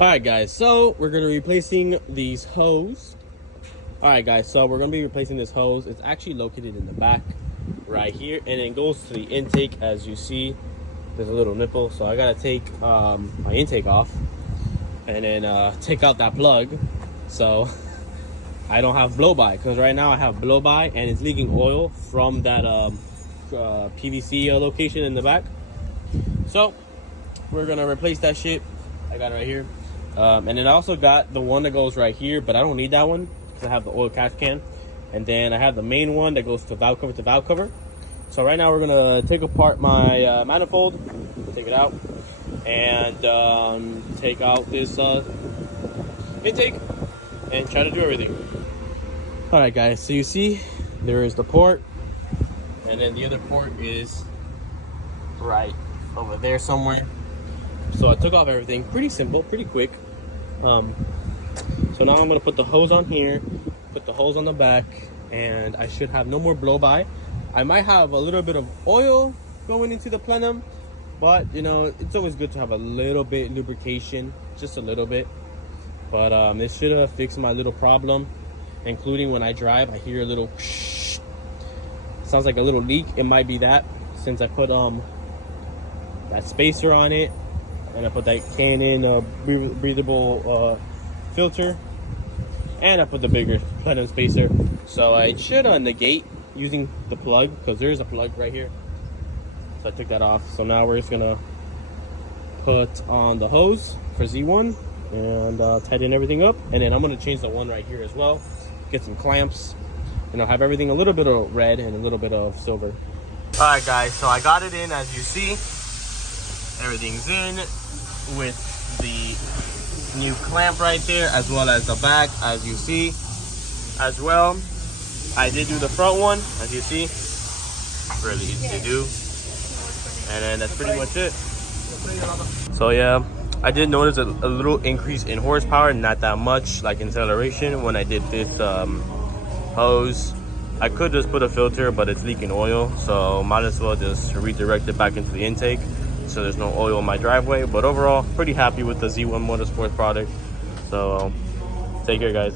Alright guys, so we're going to be replacing these hose. Alright guys, so we're going to be replacing this hose. It's actually located in the back right here, and it goes to the intake. As you see, there's a little nipple, so I got to take my intake off and then take out that plug so I don't have blow by, because right now I have blow by and it's leaking oil from that PVC location in the back. So we're going to replace that shit. I got it right here. And then I also got the one that goes right here, but I don't need that one because I have the oil catch can. And then I have the main one that goes to valve cover to valve cover. So right now we're gonna take apart my manifold, take it out, and take out this intake and try to do everything. All right, guys. So you see, there is the port, and then the other port is right over there somewhere. So I took off everything. Pretty simple, pretty quick. So now I'm gonna put the hose on here, put the hose on the back, and I should have no more blow by. I might have a little bit of oil going into the plenum, but you know, it's always good to have a little bit lubrication, just a little bit. But it should have fixed my little problem, including when I drive, I hear a little sounds like a little leak. It might be that, since I put that spacer on it, and I put that Canon breathable filter, and I put the bigger plenum spacer. So I should negate using the plug, because there's a plug right here. So I took that off. So now we're just gonna put on the hose for Z1 and tighten everything up, and then I'm gonna change the one right here as well, get some clamps, and I'll have everything a little bit of red and a little bit of silver. All right guys, so I got it in. As you see, everything's in with the new clamp right there, as well as the back, as you see as well. I did do the front one, as you see, really easy to do. And then that's pretty much it. So yeah, I did notice a little increase in horsepower, not that much, like acceleration, when I did this hose. I could just put a filter, but it's leaking oil, so might as well just redirect it back into the intake so there's no oil in my driveway. But overall, pretty happy with the Z1 Motorsports product. So take care, guys.